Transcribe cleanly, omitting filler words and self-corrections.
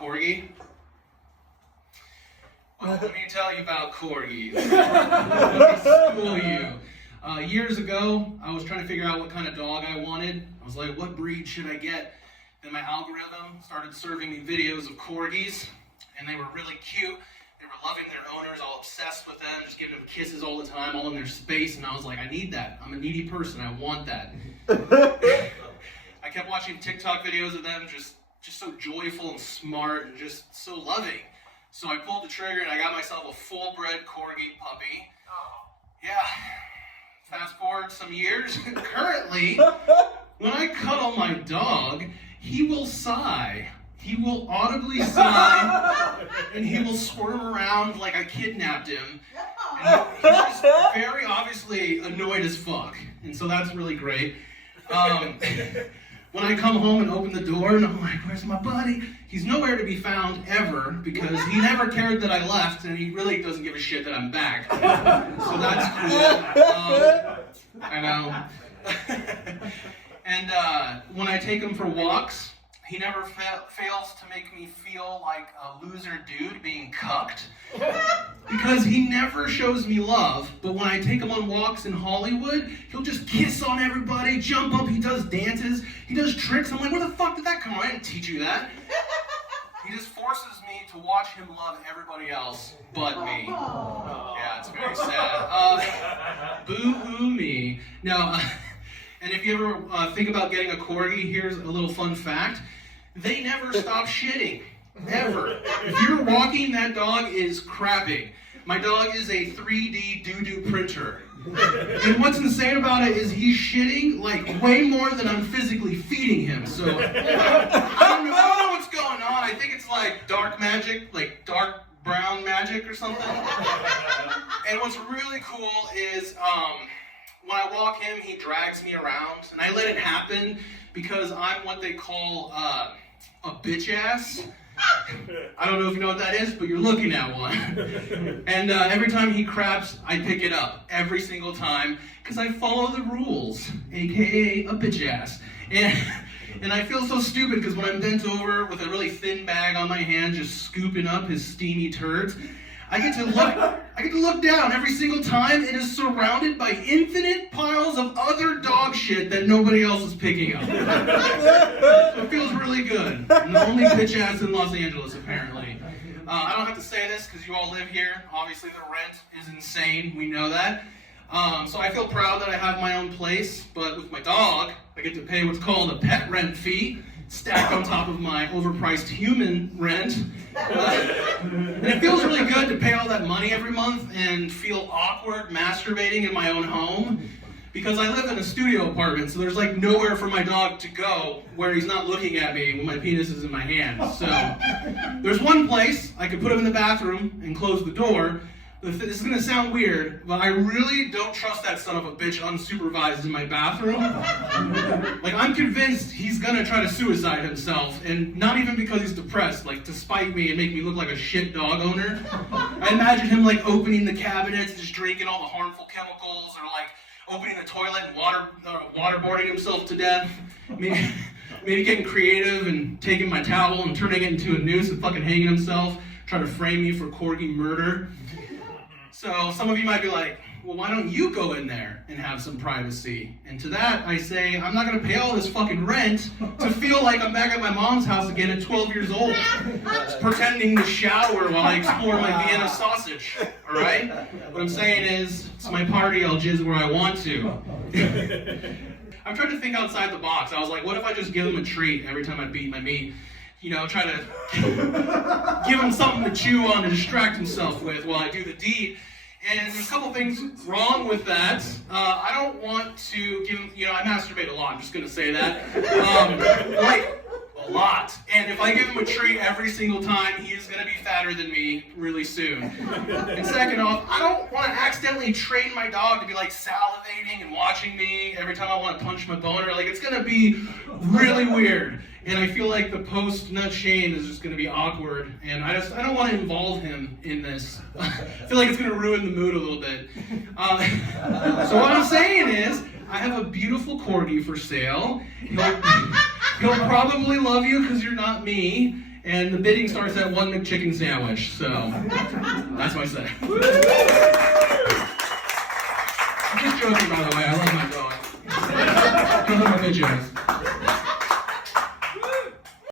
Corgi? Well, let me tell you about Corgis. Let me school you. Years ago, I was trying to figure out what kind of dog I wanted. I was like, what breed should I get? Then my algorithm started serving me videos of Corgis, and they were really cute. They were loving their owners, all obsessed with them, just giving them kisses all the time, all in their space, and I was like, I need that. I'm a needy person. I want that. I kept watching TikTok videos of them, just so joyful and smart and just so loving. So I pulled the trigger and I got myself a full-bred Corgi puppy. Yeah. Fast forward some years. Currently, when I cuddle my dog, he will sigh. He will audibly sigh, and he will squirm around like I kidnapped him. And he's just very obviously annoyed as fuck. And so that's really great. When I come home and open the door and I'm like, where's my buddy? He's nowhere to be found ever because he never cared that I left and he really doesn't give a shit that I'm back. So that's cool. I know. And when I take him for walks, he never fails to make me feel like a loser dude being cucked. Because he never shows me love, but when I take him on walks in Hollywood, he'll just kiss on everybody, jump up, he does dances, he does tricks. I'm like, where the fuck did that come from? I didn't teach you that. He just forces me to watch him love everybody else but me. Yeah, it's very sad. Boo-hoo me. Now, and if you ever think about getting a Corgi, here's a little fun fact. They never stop shitting. Ever. If you're walking, that dog is crapping. My dog is a 3D doo-doo printer. And what's insane about it is he's shitting like way more than I'm physically feeding him. So I don't know what's going on. I think it's like dark magic, like dark brown magic or something. And what's really cool is when I walk him, he drags me around, and I let it happen because I'm what they call a bitch ass. I don't know if you know what that is, but you're looking at one. And every time he craps, I pick it up every single time because I follow the rules, aka a bitch ass. And I feel so stupid because when I'm bent over with a really thin bag on my hand, just scooping up his steamy turds, I get to look down every single time. It is surrounded by infinite piles of other dog shit that nobody else is picking up. So it feels really good. I'm the only bitch ass in Los Angeles, apparently. I don't have to say this because you all live here. Obviously, the rent is insane. We know that. So I feel proud that I have my own place. But with my dog, I get to pay what's called a pet rent fee, stacked on top of my overpriced human rent. And it feels really good to pay all that money every month and feel awkward masturbating in my own home because I live in a studio apartment, so there's like nowhere for my dog to go where he's not looking at me when my penis is in my hand. So there's one place I could put him in the bathroom and close the door. This is going to sound weird, but I really don't trust that son of a bitch unsupervised in my bathroom. Like, I'm convinced he's going to try to suicide himself, and not even because he's depressed, like, to spite me and make me look like a shit dog owner. I imagine him, like, opening the cabinets, just drinking all the harmful chemicals, or, like, opening the toilet and waterboarding himself to death. Maybe getting creative and taking my towel and turning it into a noose and fucking hanging himself, trying to frame me for Corgi murder. So some of you might be like, well, why don't you go in there and have some privacy? And to that, I say, I'm not going to pay all this fucking rent to feel like I'm back at my mom's house again at 12 years old, just pretending to shower while I explore my Vienna sausage, all right? What I'm saying is, it's my party, I'll jizz where I want to. I'm trying to think outside the box. I was like, what if I just give him a treat every time I beat my meat? You know, try to give him something to chew on to distract himself with while I do the deed. And there's a couple things wrong with that. I don't want to give him, I masturbate a lot, I'm just going to say that. Like, a lot. And if I give him a treat every single time, he is going to be fatter than me really soon. And second off, I don't want to accidentally train my dog to be like salivating and watching me every time I want to punch my boner. Like, it's going to be really weird. And I feel like the post-nut shame is just going to be awkward. And I don't want to involve him in this. I feel like it's going to ruin the mood a little bit. So what I'm saying is, I have a beautiful Corgi for sale. He'll probably love you because you're not me. and the bidding starts at 1 McChicken sandwich. So that's what I say. I'm just joking, by the way. I love my dog. I love my bitches.